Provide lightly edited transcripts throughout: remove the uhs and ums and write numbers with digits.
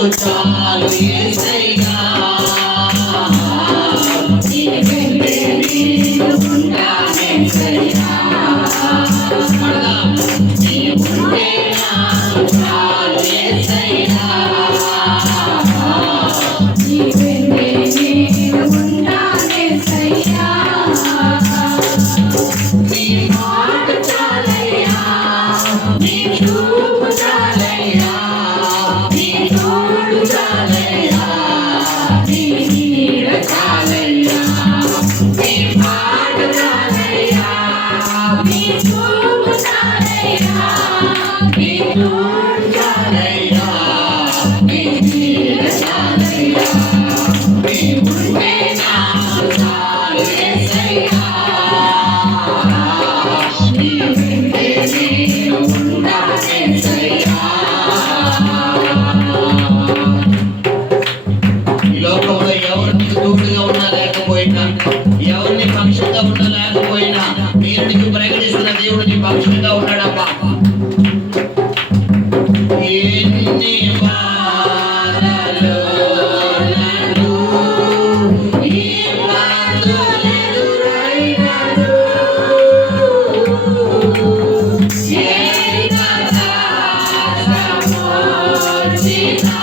నాకు చాలు యేసయ్యా నీ వెంటే నేను ఉంటానేసయ్యా నీ ఉంటే నాకు చాలు యేసయ్యా నీ వెంటే నేను ఉంటానేసయ్యా నీ మాట చాలయ్యా నీ చూపు చాలయ్యా నీ తోడు చాలయ్యా నీ నీడ చాలయ్యా నీ మాట చాలయ్యా నీ చూపు చాలయ్యా నీ తోడు చాలయ్యా నీ నీడ చాలయ్యా నీ ఉంటే నాకు చాలు యేసయ్యా నీ వెంటే నేను ఉంటానేసయ్యా ఈ లోకంలో ఎవరు నీకు తోడుగా ఉన్నా లేకపోయినా ఎవరు నీ పక్షంగా ఉన్నా లేకపోయినా నేను నీకు ప్రకటిస్తున్న దేవుడు నీ పక్షంగా ఉన్నాడమ్మా ఎన్ని బాధలు నన్ను ఇబ్బందులు ఎదురైనను ఎంత కష్టమొచ్చినా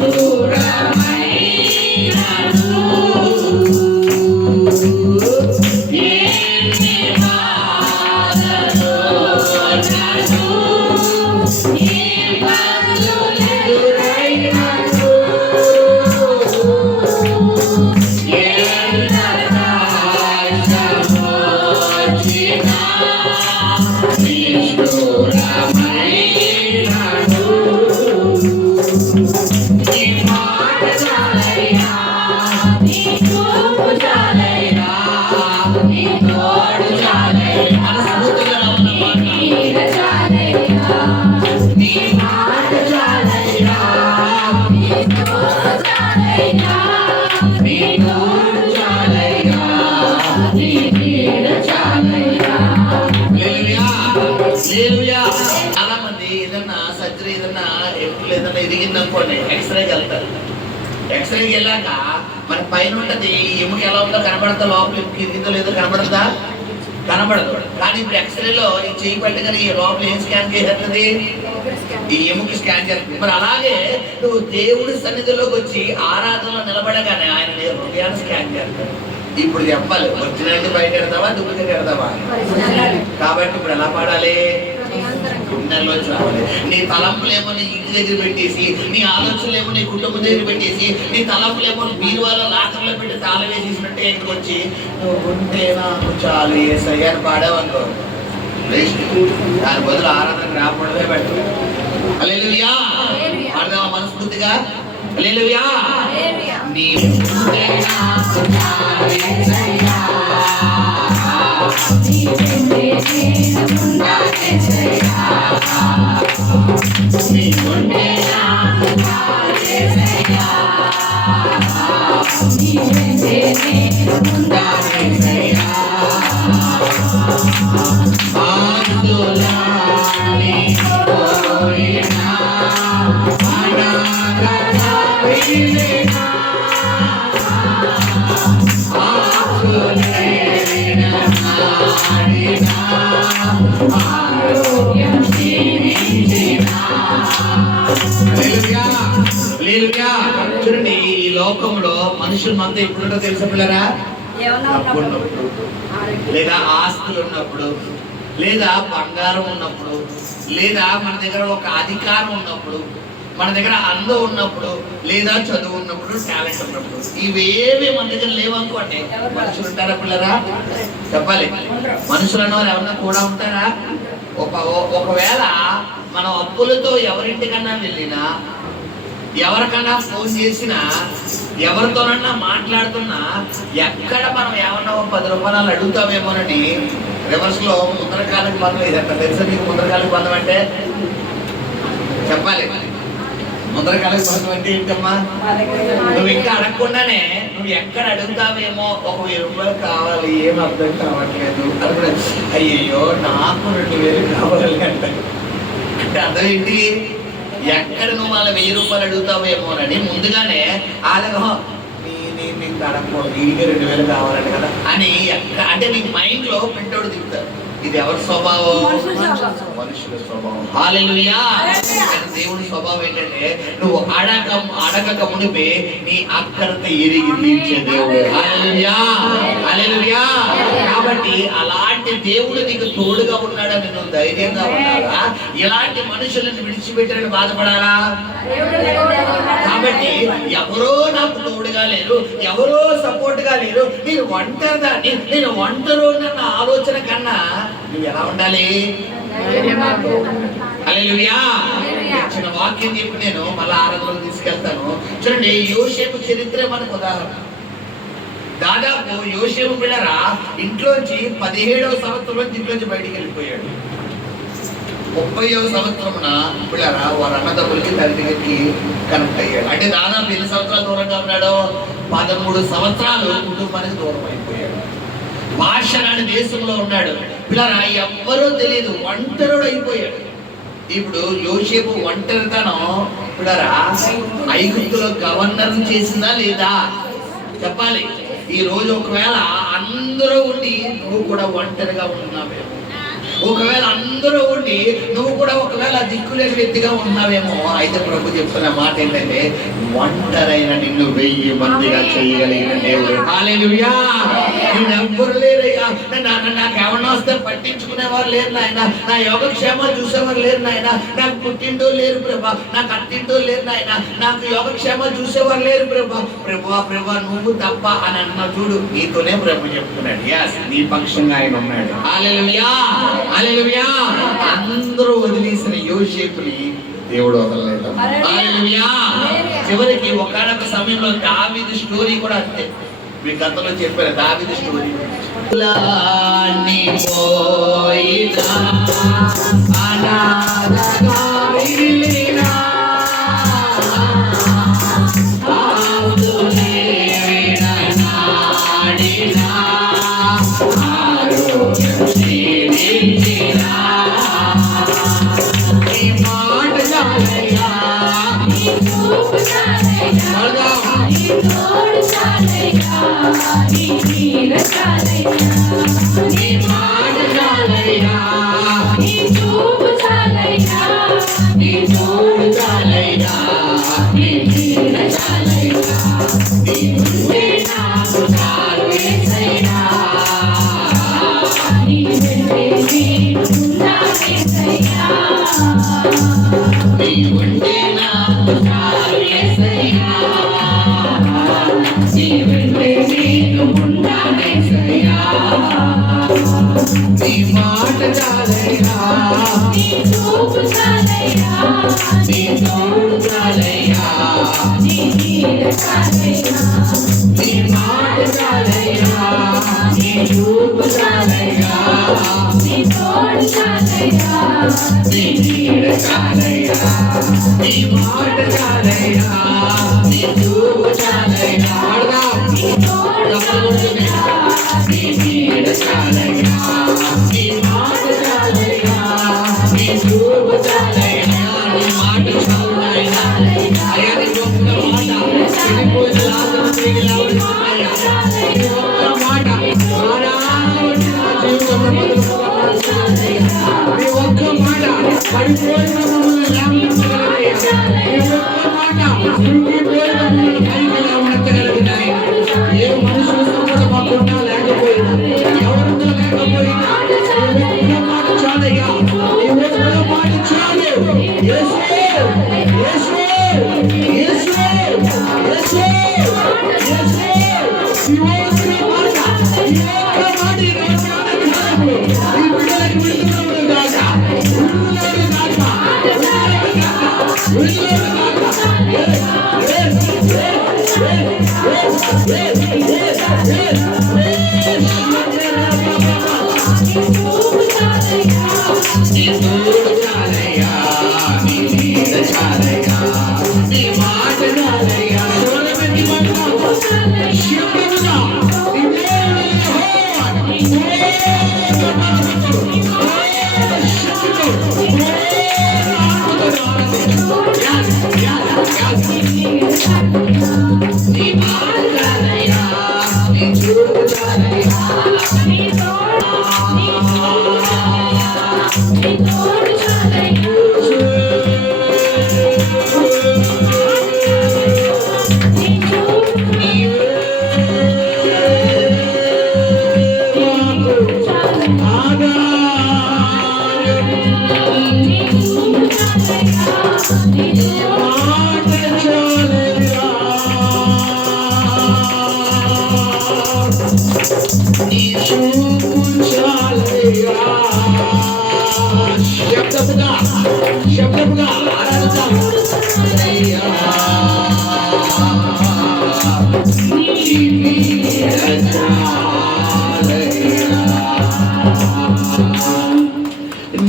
నిష్ఠురమైనను ఎన్ని బాధలు నన్ను ఇబ్బందులు ఎదురైనను ఎంత కష్టమొచ్చినా నిష్ఠురమైనను నీ మాట చాలయ్యా నీ చూపు చాలయ్యా నీ తోడు చాలయ్యా మనస్ఫూర్తిగా ఉన్న మాట నీడ చాలయ్యా నీ మాట చాలయ్యా నీ తోడు చాలయ్యా నీ తోడు చాలయ్యా నీ నీడ చాలయ్యా హల్లెలూయా హల్లెలూయా చాలా మంది ఏదన్నా సర్జరీ ఏదన్నా ఎప్పుడు ఏదన్నా ఇరిగిందనుకోండి ఎక్స్రేకి వెళ్తారు ఎక్స్రేకి వెళ్ళాక మన పైన ఉంటది ఎముక ఎలా ఉందో కనబడతా లోపల ఎముక ఇరిగిందో లేదో కనబడదా కనబడదు కానీ ఇప్పుడు ఎక్స్రేలో ఈ చేయి పెట్టగానే ఈ లోపల ఏం స్కాన్ చేసేస్తుంది ఈ ఎముక స్కాన్ చేస్తుంది మరి అలాగే నువ్వు దేవుడి సన్నిధిలోకి వచ్చి ఆరాధనలో నిలబడగానే ఆయన నీ హృదయాన్ని స్కాన్ చేస్తాడు ఇప్పుడు చెప్పాలి ఒరిజినాలిటీ బయట ఎడతావా డూప్లికేట్ ఎడతావా కాబట్టి ఇప్పుడు ఎలా పాడాలి గుండెల్లోంచి రావాలి నీ తలంపులేమో నీ ఇంటి దగ్గర పెట్టేసి నీ ఆలోచనలేమో నీ కుటుంబం దగ్గర పెట్టేసి నీ తలంపులేమో మీరు వాళ్ళ లాకర్లో పెట్టి తాళం వేసేసినట్టే ఇక్కడికి వచ్చి నువ్వు ఉంటే నాకు చాలు యేసయ్యా అని పాడావనుకో దాని బదులు ఆరాధన రాకూడదే బెటర్ హల్లెలూయా పాడదామా మనస్ఫూర్తిగా హల్లెలూయా నీ ఉంటే నాకు చాలు యేసయ్యా నీ వెంటే నేను ఉంటానేసయ్యా నీ ఉంటే నాకు చాలు యేసయ్యా నీ వెంటే నేను ఉంటానేసయ్యా ఆందోళనని పోయినా అనాథగా వెళ్ళినా ఆకులేని నాడినా ఆరోగ్యం క్షీణించినా హల్లెలూయా హల్లెలూయా చూడండి ఈ లోకంలో మనుషులు మనతో ఎప్పుడుంటో తెలుసా పిల్లరా ఉన్నప్పుడు లేదా ఆస్తులు ఉన్నప్పుడు లేదా బంగారం ఉన్నప్పుడు లేదా మన దగ్గర ఒక అధికారం ఉన్నప్పుడు మన దగ్గర అందం ఉన్నప్పుడు లేదా చదువు ఉన్నప్పుడు టాలెంట్ ఉన్నప్పుడు ఇవేవి మన దగ్గర లేవనుకోండి మనుషులు ఉంటారా పిల్లరా చెప్పాలి మనుషులు అన్నవారు ఎవరన్నా కూడా ఉంటారా ఒకవేళ మనం అప్పులతో ఎవరింటికన్నా వెళ్ళినా ఎవరికన్నా ఫోన్ చేసినా ఎవరితోనన్నా మాట్లాడుతున్నా ఎక్కడ మనం ఏమన్నా 10 రూపాయలు అడుగుతామేమోనని రివర్స్ లో ముందరకాలకు బంధం ఇదంట తెలుసా మీకు ముందరకాలకు బంధం అంటే చెప్పాలి ముందరకాలకు బంధం అంటే ఏంటమ్మా నువ్వు ఇంకా అడగకుండానే నువ్వు ఎక్కడ అడుగుతావేమో 1000 రూపాయలు కావాలి ఏం అర్థం కావట్లేదు అనుకున్నా అయ్యో నాకు 2000 కావాలి అంటే అర్థం ఏంటి ఎక్కడ నువ్వు వాళ్ళ 1000 రూపాయలు అడుగుతావేమోనని ముందుగానే వాళ్ళకు నీకు అడగకూడదు, వీడికి 2000 కావాలంటే కదా అని అంటే నీకు మైండ్ లో ప్రింటౌట్ దిగుతారు. ఇది ఎవరి స్వభావం? మనుషుల స్వభావం. హల్లెలూయా. దేవుని స్వభావం ఏంటంటే నువ్వు అడగక మునిపే నీ అక్కరత ఎరిగి తీర్చే దేవుడు. హల్లెలూయా, హల్లెలూయా. కాబట్టి అలాంటి దేవుడు నీకు తోడుగా ఉన్నాడని నువ్వు ధైర్యంగా ఉండాలా? ఇలాంటి మనుషులను విడిచిపెట్టాలని బాధపడాలా? కాబట్టి ఎవరో నాకు తోడుగా లేరు, ఎవరో సపోర్ట్ గా లేరు, నేను ఒంటరిదాన్ని, నేను ఒంటరి అన్న ఆలోచన కన్నా నువ్వు ఎలా ఉండాలి? హల్లెలూయా. చిన్న వాక్యం చెప్పి నేను మళ్ళీ ఆరాధనలోకి తీసుకెళ్తాను. చూడండి, యోసేపు చరిత్ర మనకు ఉదాహరణ. దాదాపు యోసేపు పిల్లరా ఇంట్లోంచి 17వ సంవత్సరంలో ఇంట్లోంచి బయటికి వెళ్ళిపోయాడు. 30వ సంవత్సరమున పిల్లరా వారి అన్నదమ్ములకి తండ్రికి కనెక్ట్ అయ్యాడు. అంటే దాదాపు ఎన్ని సంవత్సరాలు దూరంగా ఉన్నాడు? 13 సంవత్సరాలు కుటుంబానికి దూరం అయిపోయాడు. భాష నాడు దేశంలో ఉన్నాడు. పిల్లరా ఎవ్వరూ తెలియదు, ఒంటరుడు అయిపోయాడు. ఇప్పుడు యోసేపు ఒంటరితనం పిల్లరా ఐగుప్తులో గవర్నర్ చేసిందా లేదా చెప్పాలి. ఈ రోజు ఒకవేళ అందరూ ఉండి నువ్వు కూడా ఒంటరిగా ఉంటున్నావేమో, ఒకవేళ అందరూ ఉండి నువ్వు కూడా ఒకవేళ దిక్కులేని వ్యక్తిగా ఉన్నావేమో, అయితే ప్రభు చెప్తున్న మాట ఏంటంటే ఒంటరైన నిన్ను 1000 మందిగా చేయగలిగిన దేవుడు. హల్లెలూయా. నిన్నెవ్వరు లేరయ్యా, నాకేమన్నా వస్తే పట్టించుకునేవారు లేరు నాయన, నా యోగక్షేమాలు చూసేవారు లేరు నాయన, నాకు పుట్టింటో లేరు ప్రభా, నాకు అత్తింటో లేరు నాయన, నాకు యోగక్షేమాలు చూసేవారు లేరు ప్రభా. ప్రభా నువ్వు తప్ప అని అన్నా చూడు, నీతోనే ప్రభు చెప్తున్నాడు. yes, నీ పక్షంగా ఆయన ఉన్నాడు. హల్లెలూయా, హల్లెలూయా. అందరూ వదిలేసిన యోసేపుని దేవుడు వదలలేదు. హల్లెలూయా. చివరికి ఒకనొక సమయంలో దావీదు స్టోరీ కూడా అంతే. మీ గతంలో చెప్పారు దావీదు స్టోరీ. Oh,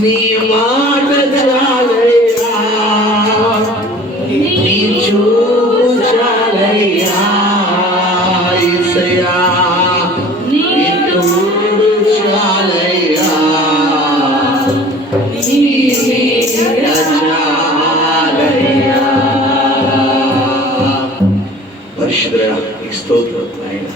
నీ మాట చాలయ్యా, నీ చూపు చాలయ్యా, యేసయ్యా, నీ తోడు చాలయ్యా, నీ నీడ చాలయ్యా. పరిశుద్ధుడా, నీకు స్తోత్రం నాయనా.